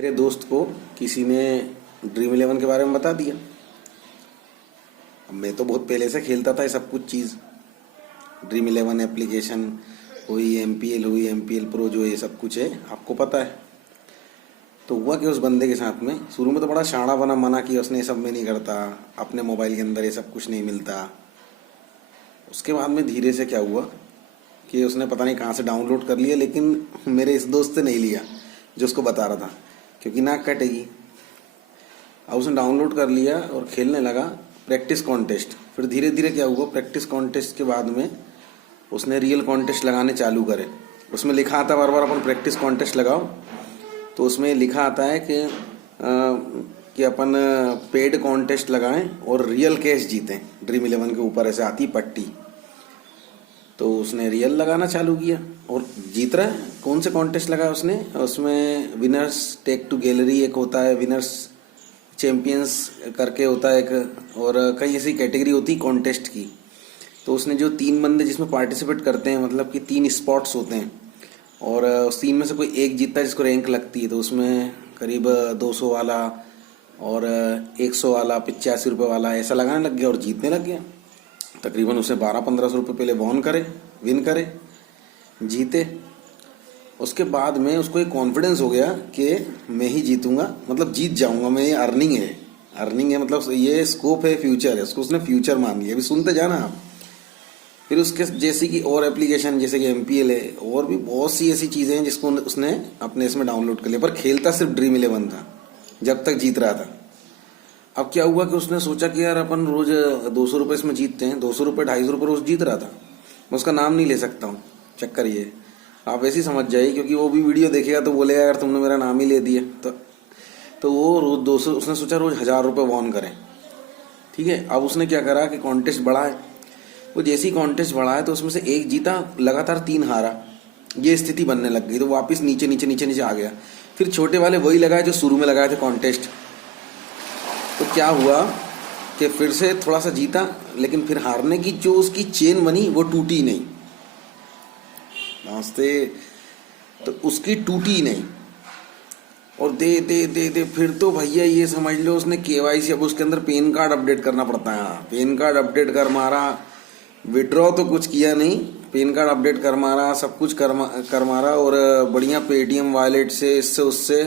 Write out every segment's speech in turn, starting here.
मेरे दोस्त को किसी ने ड्रीम इलेवन के बारे में बता दिया। अब मैं तो बहुत पहले से खेलता था ये सब कुछ चीज़, ड्रीम इलेवन एप्लीकेशन हुई, एमपीएल हुई, एमपीएल प्रो, जो ये सब कुछ है आपको पता है। तो हुआ कि उस बंदे के साथ में शुरू में तो बड़ा शाना बना, मना किया उसने, ये सब में नहीं करता, अपने मोबाइल के अंदर ये सब कुछ नहीं मिलता। उसके बाद में धीरे से क्या हुआ कि उसने पता नहीं कहाँ से डाउनलोड कर लिया, लेकिन मेरे इस दोस्त से नहीं लिया जो उसको बता रहा था, क्योंकि नाक कटेगी। अब उसने डाउनलोड कर लिया और खेलने लगा प्रैक्टिस कॉन्टेस्ट। फिर धीरे धीरे क्या हुआ, प्रैक्टिस कॉन्टेस्ट के बाद में उसने रियल कॉन्टेस्ट लगाने चालू करे। उसमें लिखा आता बार बार अपन प्रैक्टिस कॉन्टेस्ट लगाओ, तो उसमें लिखा आता है कि अपन पेड कॉन्टेस्ट लगाएं और रियल कैश जीतें। ड्रीम इलेवन के ऊपर ऐसे आती पट्टी, तो उसने रियल लगाना चालू किया और जीत रहा है। कौन से कॉन्टेस्ट लगाया उसने, उसमें विनर्स टेक टू गैलरी एक होता है, विनर्स चैंपियंस करके होता है एक, और कई ऐसी कैटेगरी होती कॉन्टेस्ट की। तो उसने जो 3 बंदे जिसमें पार्टिसिपेट करते हैं, मतलब कि 3 स्पॉट्स होते हैं, और उस 3 में से कोई एक जीतता है जिसको रैंक लगती है। तो उसमें करीब 200 वाला और 100 वाला, 85 रुपये वाला ऐसा लगाने लग गया और जीतने लग गया। तकरीबन उसने 1200-1500 रुपये पहले विन करे, जीते। उसके बाद में उसको एक कॉन्फिडेंस हो गया कि मैं ही जीतूंगा, मतलब जीत जाऊंगा मैं, ये अर्निंग है, मतलब ये स्कोप है, फ्यूचर है। उसको उसने फ्यूचर मान लिया। अभी सुनते जाना आप। फिर उसके जैसे कि और एप्लीकेशन जैसे कि एमपीएल है, और भी बहुत सी ऐसी चीज़ें हैं जिसको उसने अपने इसमें डाउनलोड कर लिया, पर खेलता सिर्फ ड्रीम इलेवन था जब तक जीत रहा था। अब क्या हुआ कि उसने सोचा कि यार अपन रोज 200 रुपये इसमें जीतते हैं, 200 रुपये 250 रुपये रोज जीत रहा था। मैं उसका नाम नहीं ले सकता हूँ, चक्कर ये आप ऐसे ही समझ जाइए, क्योंकि वो भी वीडियो देखेगा तो बोलेगा यार तुमने मेरा नाम ही ले दिया। तो वो रोज 200, उसने सोचा रोज 1000 रुपये वॉन करें। ठीक है, अब उसने क्या करा कि कॉन्टेस्ट बढ़ा है। वो जैसे ही कॉन्टेस्ट बढ़ा है तो उसमें से एक जीता, लगातार 3 हारा, ये स्थिति बनने लग गई। तो वापस नीचे नीचे नीचे नीचे आ गया। फिर छोटे वाले वही लगाए जो शुरू में लगाए थे कॉन्टेस्ट। तो क्या हुआ कि फिर से थोड़ा सा जीता, लेकिन फिर हारने की जो उसकी चेन बनी वो टूटी नहीं। नमस्ते। तो उसकी टूटी नहीं, और दे दे दे दे फिर तो भैया ये समझ लो उसने केवाईसी, अब उसके अंदर पैन कार्ड अपडेट करना पड़ता है। पैन कार्ड अपडेट कर मारा, विड्रॉ तो कुछ किया नहीं, पैन कार्ड अपडेट कर मारा, सब कुछ कर मारा। और बढ़िया पेटीएम वॉलेट से, इससे उससे,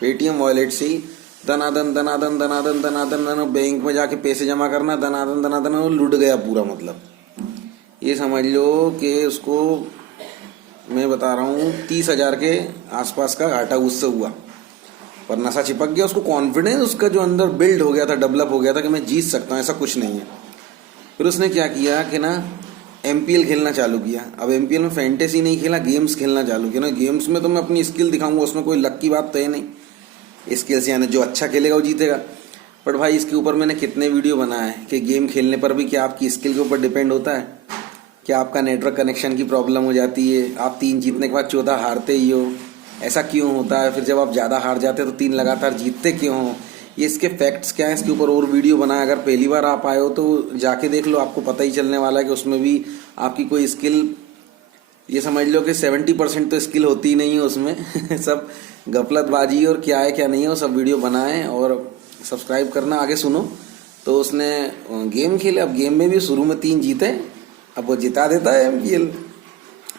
पेटीएम वॉलेट से ही दनादन दनादन दनादन दनादन दनादन बैंक में जाके पैसे जमा करना, दनादन दनादन, वो लुट गया पूरा। मतलब ये समझ लो कि उसको मैं बता रहा हूँ 30,000 के आसपास का घाटा उससे हुआ। पर नशा चिपक गया उसको, कॉन्फिडेंस उसका जो अंदर बिल्ड हो गया था, डेवलप हो गया था कि मैं जीत सकता हूँ, ऐसा कुछ नहीं है। फिर उसने क्या किया कि ना एमपीएल खेलना चालू किया। अब एमपीएल में फैंटेसी नहीं खेला, गेम्स खेलना चालू किया ना। गेम्स में तो मैं अपनी स्किल दिखाऊंगा, उसमें कोई लक की बात तो है नहीं। स्किल्स यानी जो अच्छा खेलेगा वो जीतेगा। बट भाई इसके ऊपर मैंने कितने वीडियो बनाए हैं कि गेम खेलने पर भी क्या आपकी स्किल के ऊपर डिपेंड होता है, क्या आपका नेटवर्क कनेक्शन की प्रॉब्लम हो जाती है, आप 3 जीतने के बाद 14 हारते ही हो, ऐसा क्यों होता है। फिर जब आप ज़्यादा हार जाते हो तो 3 लगातार जीतते क्यों हो, ये इसके फैक्ट्स क्या है, इसके ऊपर और वीडियो बनाए। अगर पहली बार आप आए हो तो जाके देख लो, आपको पता ही चलने वाला है कि उसमें भी आपकी कोई स्किल, ये समझ लो कि 70% तो स्किल होती ही नहीं है उसमें सब गफलतबाजी, और क्या है क्या नहीं है वो सब वीडियो बनाए। और सब्सक्राइब करना, आगे सुनो। तो उसने गेम खेले। अब गेम में भी शुरू में 3 जीते, अब वो जिता देता है एमपीएल।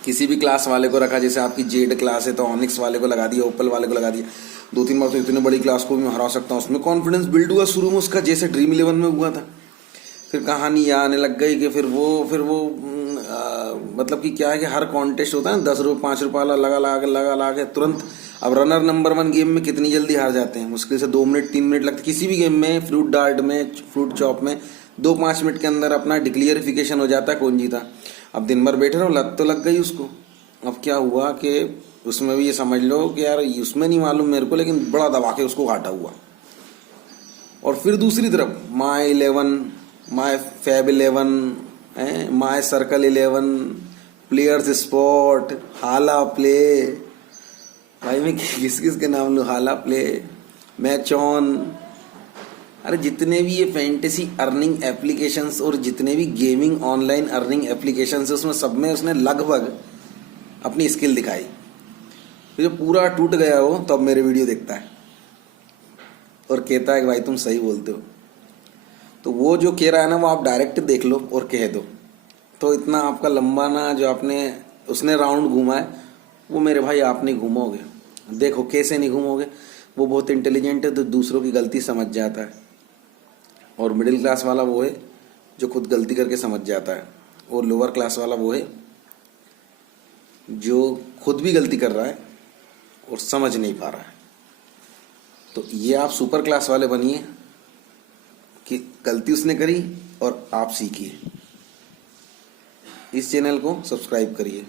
किसी भी क्लास वाले को रखा, जैसे आपकी जेड क्लास है तो ऑनिक्स वाले को लगा दिया, ओपल वाले को लगा दिया, 2-3 बार तो इतने बड़ी क्लास को भी मैं हरा सकता हूँ। उसमें कॉन्फिडेंस बिल्ड हुआ शुरू में उसका, जैसे ड्रीम इलेवन में हुआ था। फिर कहानी आने लग गई कि फिर वो मतलब कि क्या है कि हर कॉन्टेस्ट होता है ना, 10 रुपये 5 रुपये वाला लगा के तुरंत। अब रनर नंबर 1 गेम में कितनी जल्दी हार जाते हैं, मुश्किल से 2 मिनट 3 मिनट लगते। किसी भी गेम में, फ्रूट डार्ट में, फ्रूट चॉप में 2-5 मिनट के अंदर अपना डिक्लियरिफिकेशन हो जाता है कौन जीता। अब दिन भर बैठे रहो, लत तो लग गई उसको। अब क्या हुआ कि उसमें भी ये समझ लो कि यार उसमें नहीं मालूम मेरे को, लेकिन बड़ा दबा के उसको घाटा हुआ। और फिर दूसरी तरफ my 11, my fab 11, my circle 11, players spot, hala play, भाई मैं किस किस के नाम लूँ, हाला प्ले, मैच ऑन, अरे जितने भी ये फैंटेसी अर्निंग एप्लीकेशंस और जितने भी गेमिंग ऑनलाइन अर्निंग एप्लीकेशंस है, उसमें सब में उसने लगभग अपनी स्किल दिखाई। तो जो पूरा टूट गया हो तो अब मेरे वीडियो देखता है। और कहता है कि भाई तुम सही बोलते हो। तो वो जो कह रहा है ना वो आप डायरेक्ट देख लो और कह दो, तो इतना आपका लंबा ना जो आपने उसने राउंड घूमा है वो मेरे भाई आप नहीं घूमोगे। देखो कैसे नहीं घूमोगे, वो बहुत इंटेलिजेंट है तो दूसरों की गलती समझ जाता है, और मिडिल क्लास वाला वो है जो खुद गलती करके समझ जाता है, और लोअर क्लास वाला वो है जो खुद भी गलती कर रहा है और समझ नहीं पा रहा है। तो ये आप सुपर क्लास वाले बनिए कि गलती उसने करी और आप सीखिए। इस चैनल को सब्सक्राइब करिए,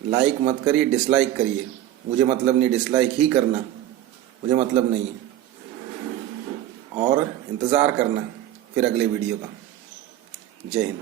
लाइक मत करिए, डिसलाइक करिए, मुझे मतलब नहीं, डिसलाइक ही करना मुझे मतलब नहीं है, और इंतज़ार करना फिर अगले वीडियो का। जय हिंद।